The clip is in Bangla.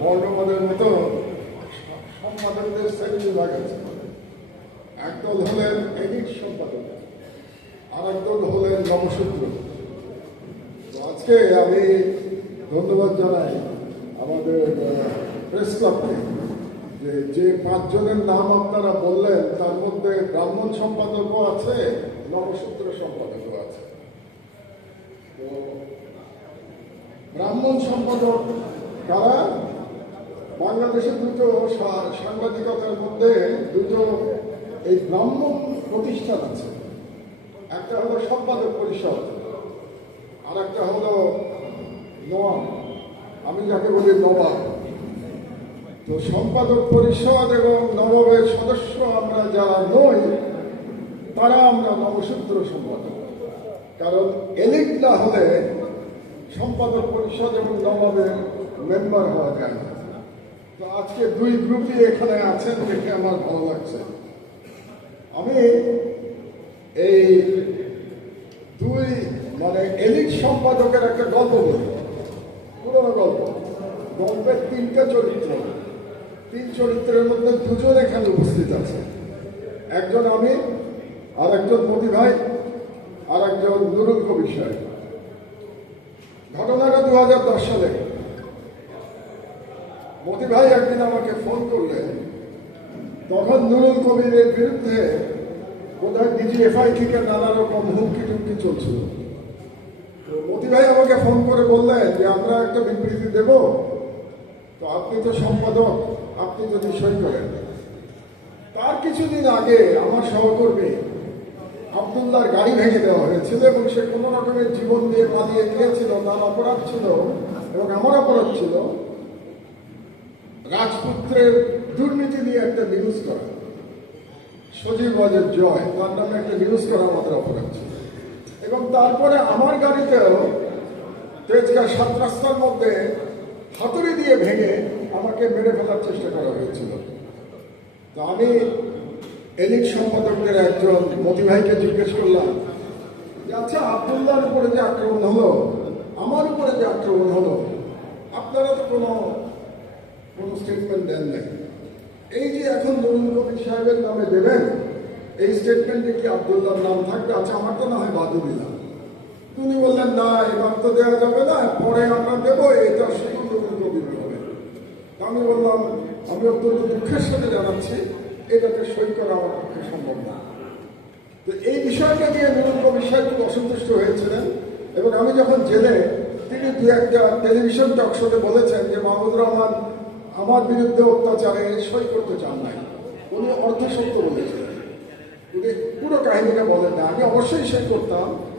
বর্ণমানের মতো সম্পাদকদের শ্রেণি বিভাগ আছে একদল হলেন এডিট সম্পাদক আর একদল হলেন নবসূত্র আজকে আমি ধন্যবাদ জানাই আমাদের প্রেস ক্লাবকে যে যে পাঁচজনের নাম আপনারা বললেন, তার মধ্যে ব্রাহ্মণ সম্পাদকও আছে নবসূত্র সম্পাদকও আছে। তো ব্রাহ্মণ সম্পাদক কারা? বাংলাদেশে দুটো সাংবাদিকতার মধ্যে দুটো এই ব্রাহ্মণ প্রতিষ্ঠান আছে। একটা হলো সম্পাদক পরিষদ আর একটা হলো নবাব। আমি যাকে বলি নবাব। তো সম্পাদক পরিষদ এবং নবাবের সদস্য আমরা যারা নই, তারা আমরা নবসূত্র সম্পাদক। কারণ এলিট না হলে সম্পাদক পরিষদ এবং নবাবের মেম্বার হওয়া যায় না। তো আজকে দুই গ্রুপই এখানে আছেন, দেখে আমার ভালো লাগছে। আমি এই দুই মানে এলিট সম্পাদকের একটা গল্প বলি। পুরোনো গল্প। গল্পের তিনটা চরিত্র। তিন চরিত্রের মধ্যে দুজন এখানে উপস্থিত আছে। একজন আমি আর একজন মোদি ভাই আর একজন নুরুল কবির সাহেব। ঘটনাটা দু হাজার দশ সালে। মোদি ভাই একদিন আমাকে ফোন করলেন। তখন নুরুল কবিরের বিরুদ্ধে বোধহয় ডিজিএফআই থেকে নানা রকম হুমকি টুমকি চলছিল। মোদি ভাই আমাকে ফোন করে বললেন যে, আমরা একটা বিবৃতি দেব। তো আপনি তো সম্পাদক, আপনি যদি সই করেন। তার কিছুদিন আগে আমার সহকর্মী আবদুল্লাহর গাড়ি ভেঙে দেওয়া হয়েছিল এবং সে কোনো রকমের জীবন দিয়ে পালিয়ে গিয়েছিল তার অপরাধ ছিল এবং আমার অপরাধ ছিল। রাজপুত্রের দুর্নীতি নিয়ে একটা নিউজ করা। সজীব বাজের জয়, তার নামে একটা নিউজ করা আমাদের অপরাধ। ছিল এবং তারপরে আমার গাড়িতেও তেজকা সাত রাস্তার মধ্যে হাতুড়ি দিয়ে ভেঙে আমাকে মেরে ফেলার চেষ্টা করা হয়েছিল। তো আমি এলিট সম্পাদকদের একজন মোদি ভাইকে জিজ্ঞেস করলাম যে আচ্ছা আবদুল্লাহর উপরে যে আক্রমণ হলো, আমার উপরে যে আক্রমণ হলো, আপনারা তো কোনো স্টেটমেন্ট দেন নাই। এই যে এখন নরুন কবির সাহেবের নামে দেবেন, এই স্টেটমেন্টে কি আবদুল্লাহর নাম থাকবে? আচ্ছা আমার তো না হয় বাদু দিলাম। তিনি বললেন, না এবার তো দেওয়া যাবে না, পরে আমরা দেবো, এটা শুধু নরুন কবির হবে আমি বললাম, আমি অত্যন্ত দুঃখের সাথে জানাচ্ছি এটাতে সই করা আমার পক্ষে সম্ভব না। তো এই বিষয়টা নিয়ে নুরুল কবির সাহেব খুব অসন্তুষ্ট হয়েছিলেন এবং আমি যখন জেলে তিনি দু একটা টেলিভিশন টক শোতে বলেছেন যে, মাহমুদুর রহমান আমার বিরুদ্ধে অত্যাচারে সই করতে চান নাই। উনি অর্ধ সত্য বলেছেন। উনি পুরো কাহিনীটা বলেন না। আমি অবশ্যই সই করতাম।